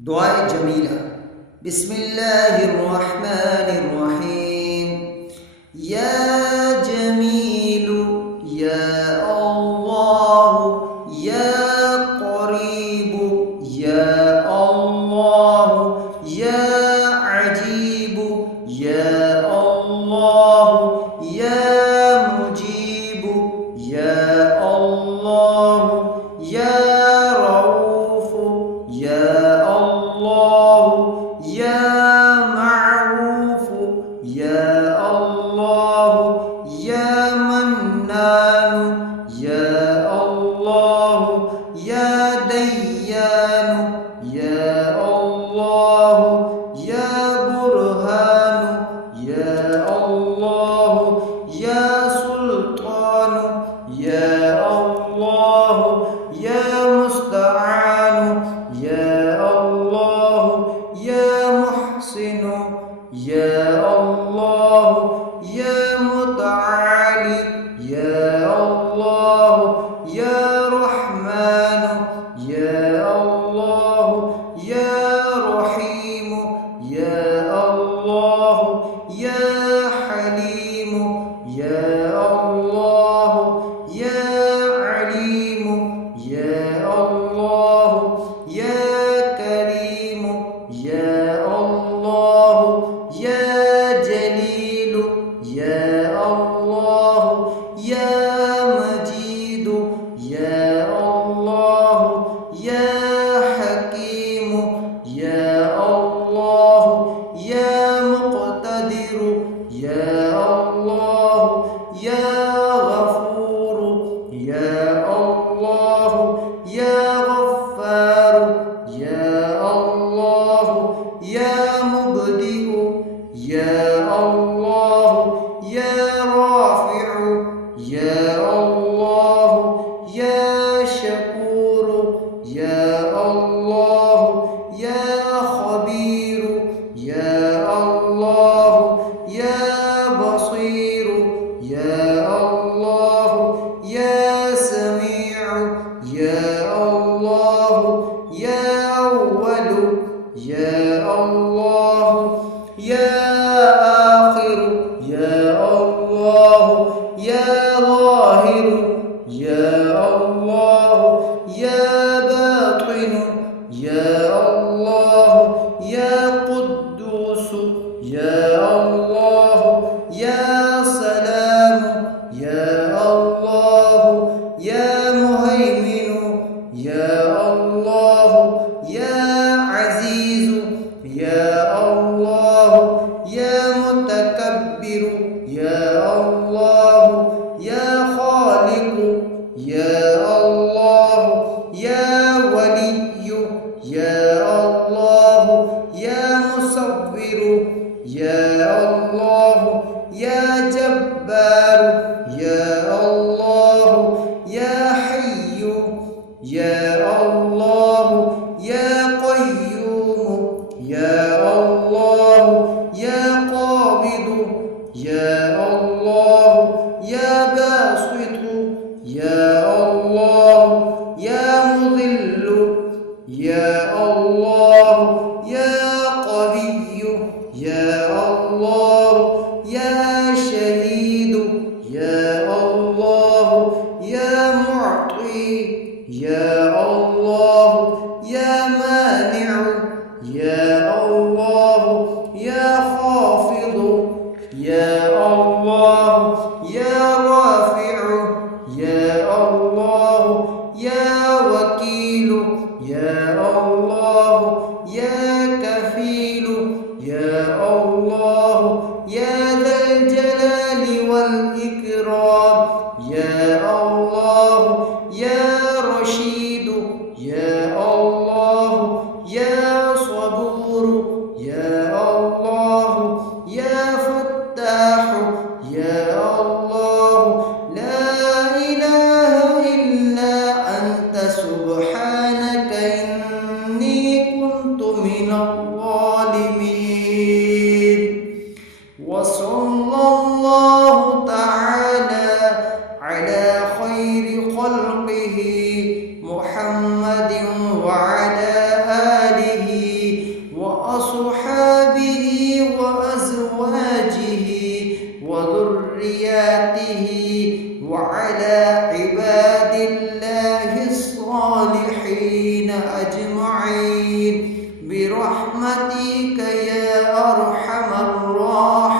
دعاء جميلة. بسم الله الرحمن الرحيم. يا جميل يا الله يا قريب يا الله يا عجيب يا الله يا مجيب يا الله يا رؤوف يا الله يا معروف يا الله يا منان يا الله يا ديان يا الله يا برهان يا الله يا سلطان يا الله يا مستعان يا الله يا محسن يا الله يا متعالي يا الله يا رحمن يا الله يا رحيم يا الله يا حليم يا الله يا عليم يا الله يا كريم يا الله يا جليل يا الله يا مجيد يا الله يا حكيم يا الله يا مقتدر يا الله يا غفور يا الله يا غفار يا الله يا مبدئ يا الله يا رافع يا الله يا شكور يا الله يا خبير يا الله يا بصير يا الله يا سميع يا الله يا أول يا الله يا آخر يا الله يا ظاهر يا الله يا باطن يا الله يا قدوس يا الله يا سلام يا الله يا مهيمن يا الله يا عزيز يا الله يا متكبر يا الله يا خالق يا الله يا ولي يا الله يا مصور يا الله يا جبار يا الله يا حي يا الله يا قيوم يا الله يا قابض يا الله يا باسط يا الله يا مذل يا الله يا قوي يا الله يا شهيد يا الله يا معطي يا الله يا مانع يا الله يا خافض يا الله يا رافع يا الله يا وكيل يا الله يا كفيل يا الله يا ذا الجلال والإكرام يا الله يا رشيد يا الله يا صبور يا الله يا فتاح يا الله لا إله إلا أنت سبحانك إني كنت من الظالمين. وصلى الله تعالى على خير خلقه محمد وعلى آله وعلى عباد الله الصالحين أجمعين برحمتك يا أرحم الراحمين.